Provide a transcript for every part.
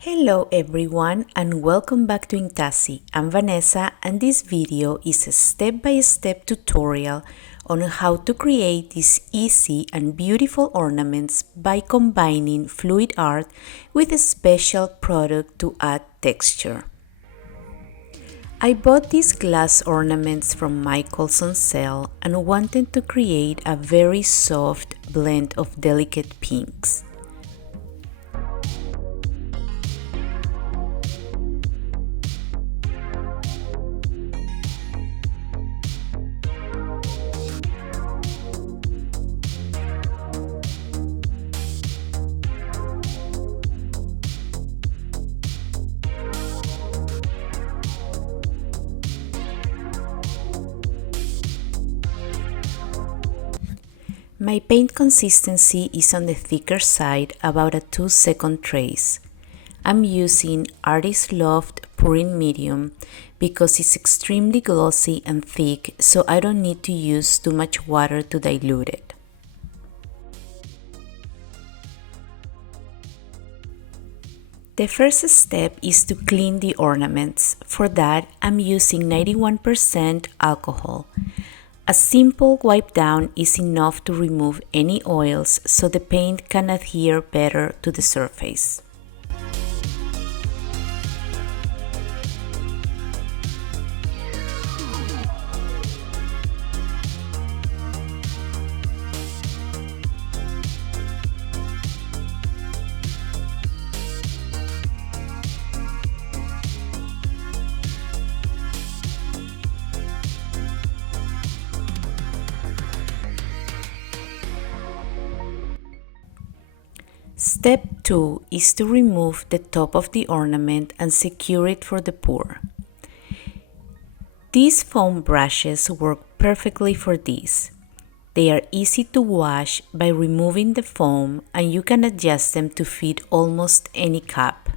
Hello everyone and welcome back to Intasi. I'm Vanessa and this video is a step-by-step tutorial on how to create these easy and beautiful ornaments by combining fluid art with a special product to add texture. I bought these glass ornaments from Michael's on sale and wanted to create a very soft blend of delicate pinks. My paint consistency is on the thicker side, about a 2-second trace. I'm using Artist Loft Pouring Medium because it's extremely glossy and thick, so I don't need to use too much water to dilute it. The first step is to clean the ornaments. For that, I'm using 91% alcohol. A simple wipe down is enough to remove any oils so the paint can adhere better to the surface. Step 2 is to remove the top of the ornament and secure it for the pour. These foam brushes work perfectly for this. They are easy to wash by removing the foam and you can adjust them to fit almost any cup.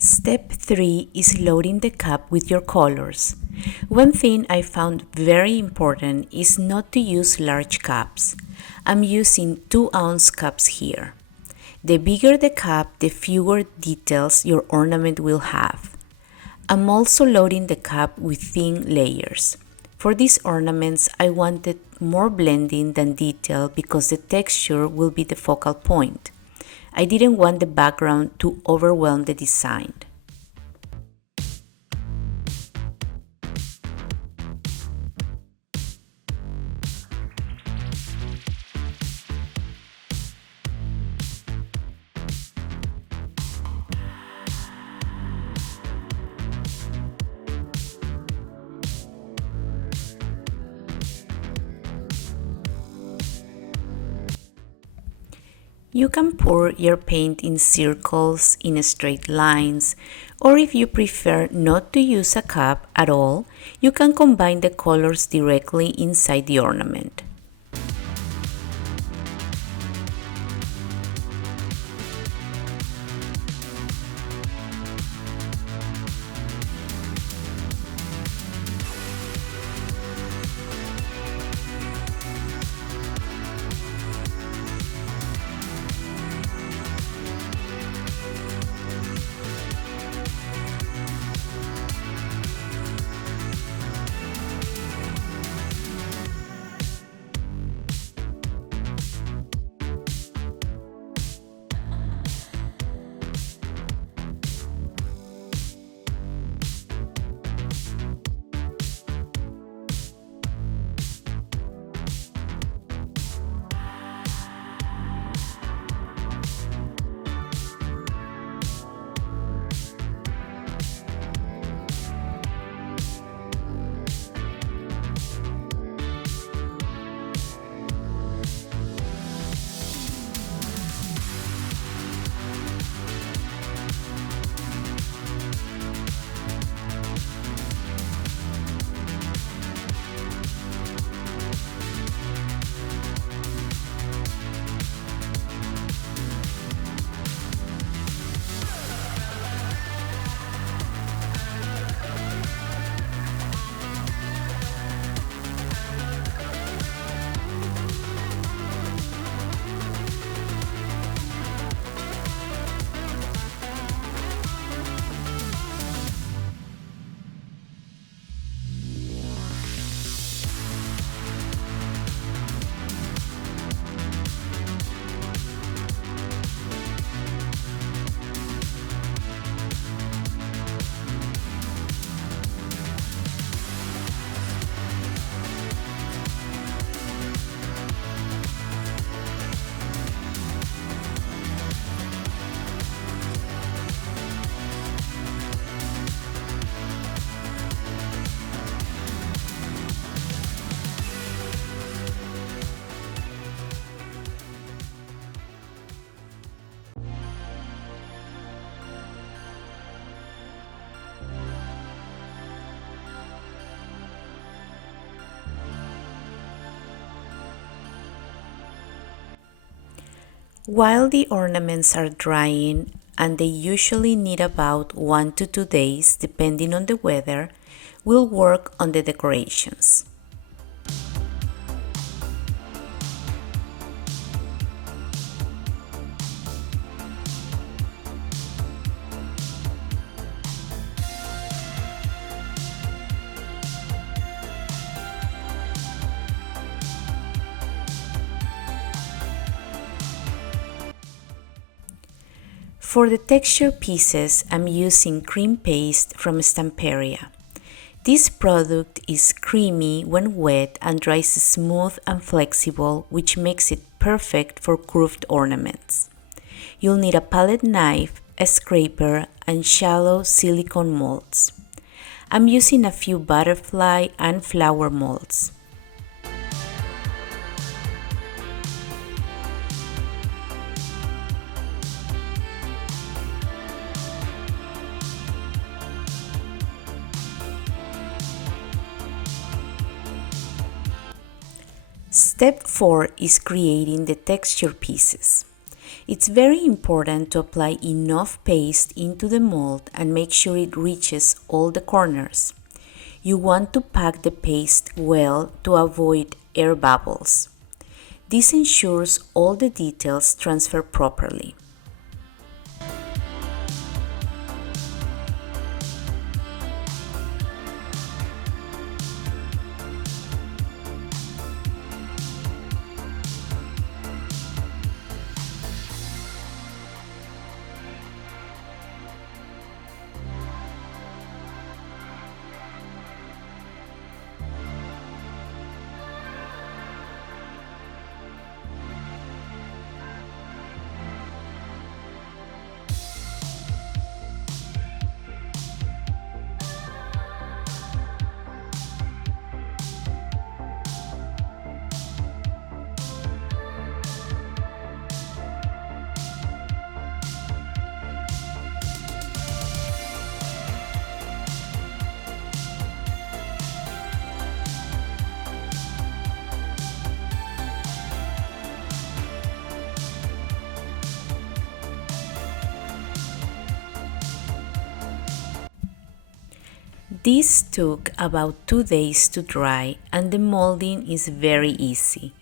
Step 3 is loading the cup with your colors. One thing I found very important is not to use large cups. I'm using 2-ounce cups here. The bigger the cup, the fewer details your ornament will have. I'm also loading the cup with thin layers. For these ornaments, I wanted more blending than detail because the texture will be the focal point. I didn't want the background to overwhelm the design. You can pour your paint in circles, in straight lines, or if you prefer not to use a cup at all, you can combine the colors directly inside the ornament. While the ornaments are drying, and they usually need about 1 to 2 days depending on the weather, we'll work on the decorations. For the texture pieces, I'm using cream paste from Stamperia. This product is creamy when wet and dries smooth and flexible, which makes it perfect for curved ornaments. You'll need a palette knife, a scraper, and shallow silicone molds. I'm using a few butterfly and flower molds. Step 4 is creating the texture pieces. It's very important to apply enough paste into the mold and make sure it reaches all the corners. You want to pack the paste well to avoid air bubbles. This ensures all the details transfer properly. This took about 2 days to dry and the molding is very easy.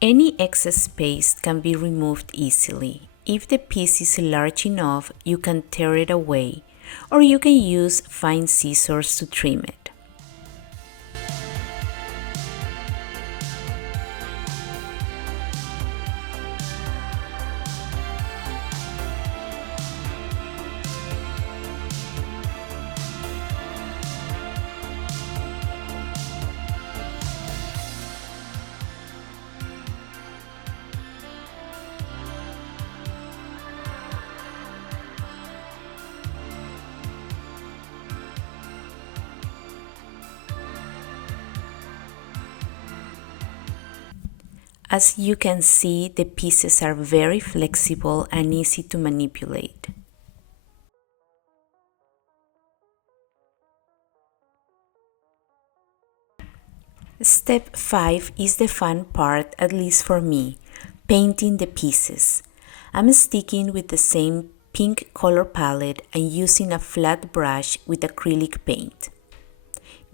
Any excess paste can be removed easily. If the piece is large enough, you can tear it away, or you can use fine scissors to trim it. As you can see, the pieces are very flexible and easy to manipulate. Step 5 is the fun part, at least for me, painting the pieces. I'm sticking with the same pink color palette and using a flat brush with acrylic paint.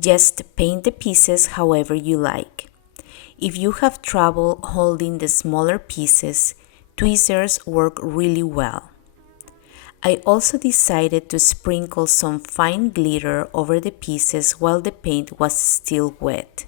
Just paint the pieces however you like. If you have trouble holding the smaller pieces, tweezers work really well. I also decided to sprinkle some fine glitter over the pieces while the paint was still wet.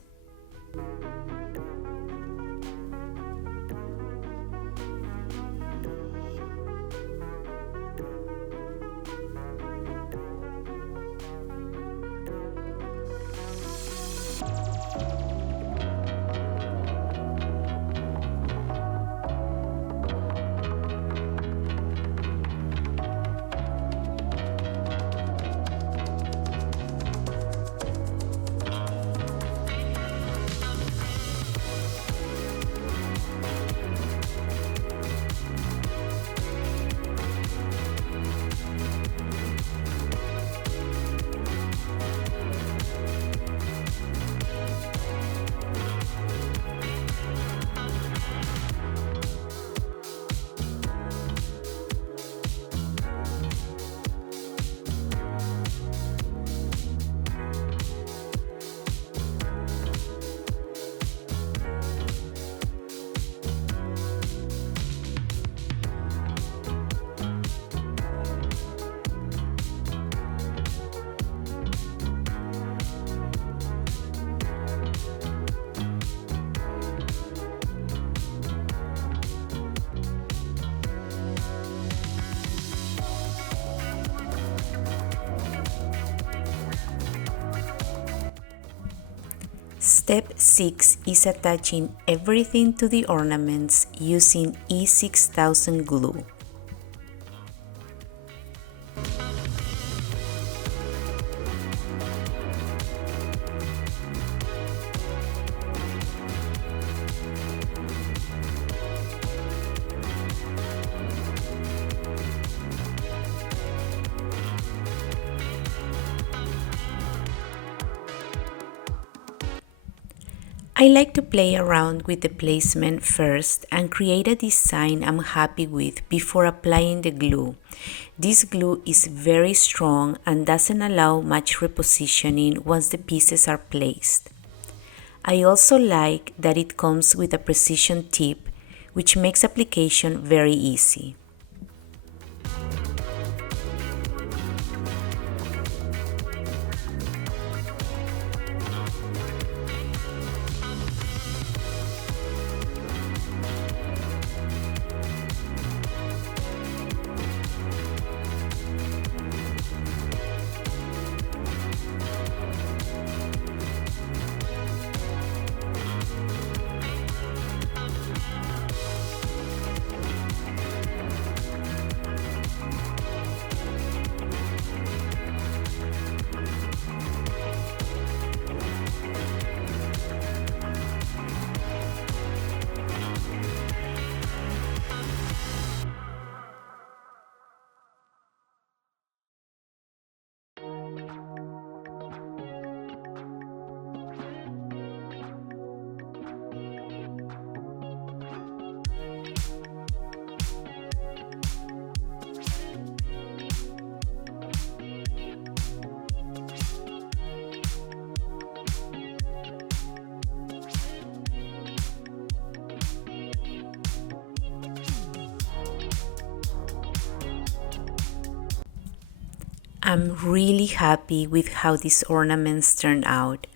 Step 6 is attaching everything to the ornaments using E6000 glue. I like to play around with the placement first and create a design I'm happy with before applying the glue. This glue is very strong and doesn't allow much repositioning once the pieces are placed. I also like that it comes with a precision tip, which makes application very easy. I'm really happy with how these ornaments turned out.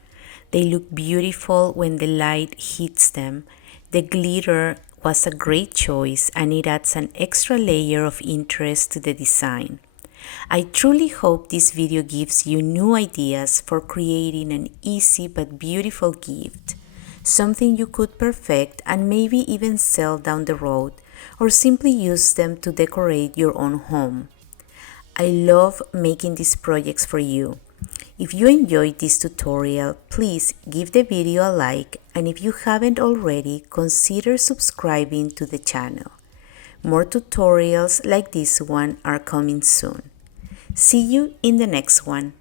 They look beautiful when the light hits them. The glitter was a great choice and it adds an extra layer of interest to the design. I truly hope this video gives you new ideas for creating an easy but beautiful gift, something you could perfect and maybe even sell down the road or simply use them to decorate your own home. I love making these projects for you. If you enjoyed this tutorial, please give the video a like, and if you haven't already, consider subscribing to the channel. More tutorials like this one are coming soon. See you in the next one.